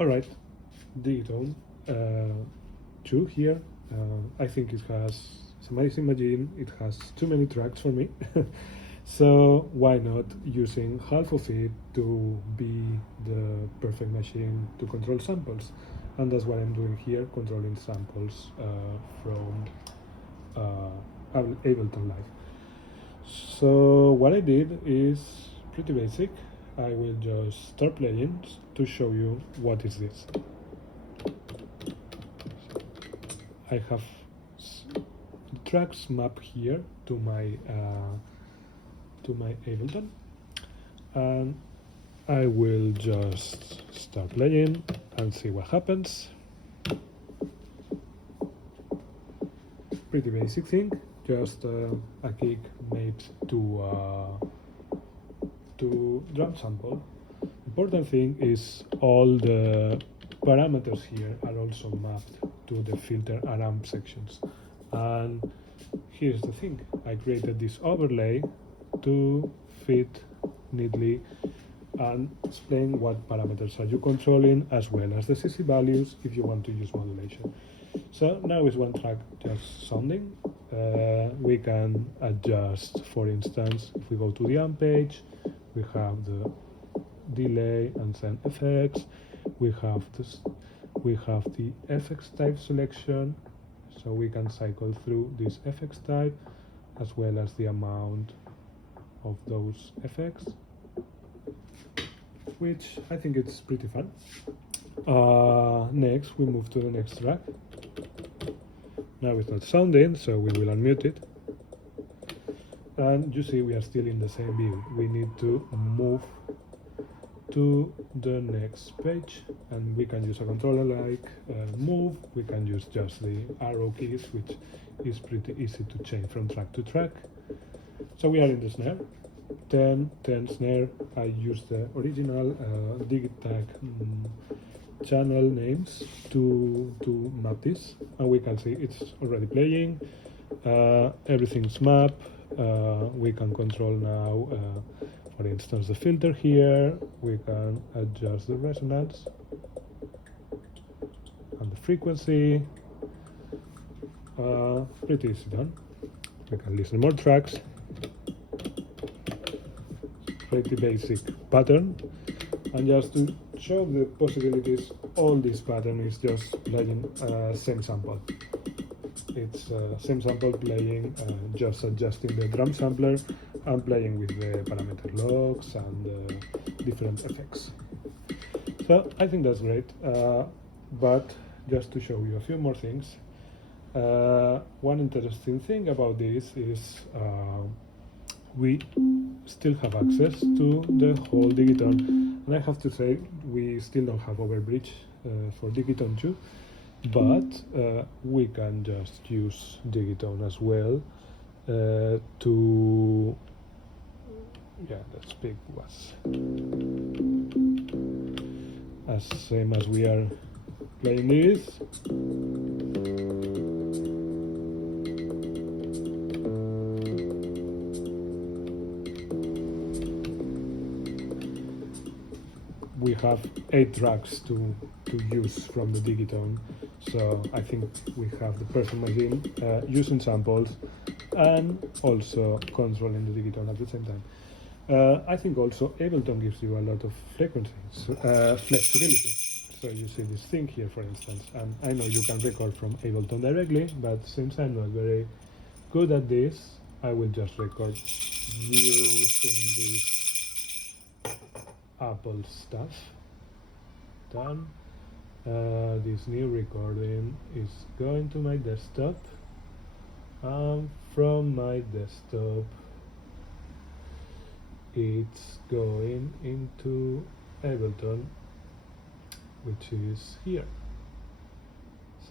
Alright, Digitone II here. I think it's amazing machine. It has too many tracks for me. So why not using half of it to be the perfect machine to control samples? And that's what I'm doing here, controlling samples from Ableton-like. So what I did is pretty basic. I will just start playing to show you what is this. I have tracks mapped here to my Ableton, and I will just start playing and see what happens. Pretty basic thing, just a kick mapped to drum sample. Important thing is all the parameters here are also mapped to the filter and amp sections. And here's the thing, I created this overlay to fit neatly and explain what parameters are you controlling, as well as the CC values if you want to use modulation. So now is one track just sounding. We can adjust, for instance, if we go to the amp page, we have the delay and send effects. We have the FX type selection, so we can cycle through this FX type as well as the amount of those effects, which I think it's pretty fun. Next we move to the next track. Now it's not sounding, so we will unmute it. And you see we are still in the same view. We need to move to the next page, and we can use a controller like move. We can use just the arrow keys, which is pretty easy to change from track to track. So we are in the snare, 10 snare. I use the original Digitakt channel names to map this, and we can see it's already playing. Everything's mapped. We can control now, for instance, the filter here. We can adjust the resonance and the frequency. Pretty easy done. We can listen to more tracks. Pretty basic pattern. And just to show the possibilities, all this pattern is just playing same sample. It's same sample playing, just adjusting the drum sampler and playing with the parameter locks and different effects. So I think that's great, but just to show you a few more things, one interesting thing about this is we still have access to the whole Digitone, and I have to say we still don't have overbridge for Digitone II, but we can just use Digitone as well to, yeah, let's pick was as same as we are playing this. We have 8 tracks to use from the Digitone, so I think we have the perfect machine using samples and also controlling the Digitone at the same time. I think also Ableton gives you a lot of flexibility. So you see this thing here, for instance, and I know you can record from Ableton directly, but since I'm not very good at this, I will just record using this Apple stuff. Done. This new recording is going to my desktop, and from my desktop it's going into Ableton, which is here.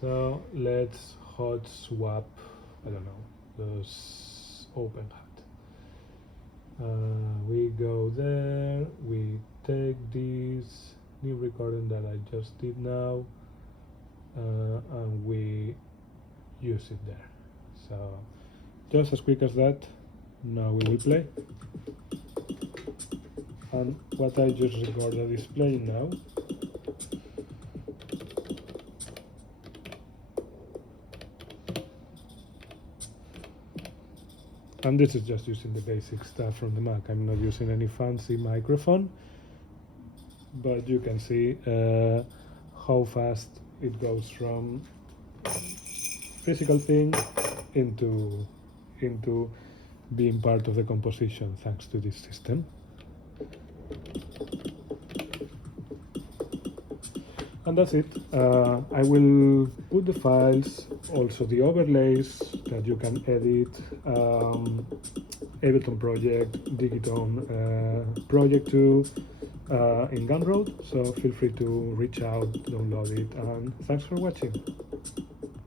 So let's hot swap, I don't know, the open hat. We go there, we take this new recording that I just did now, and we use it there. So just as quick as that. Now we will play, and what I just recorded is playing now. And this is just using the basic stuff from the Mac. I'm not using any fancy microphone, but you can see how fast it goes from physical thing into being part of the composition thanks to this system. And that's it. I will put the files, also the overlays that you can edit, Ableton Project, Digitone Project II in Gumroad. So feel free to reach out, download it, and thanks for watching.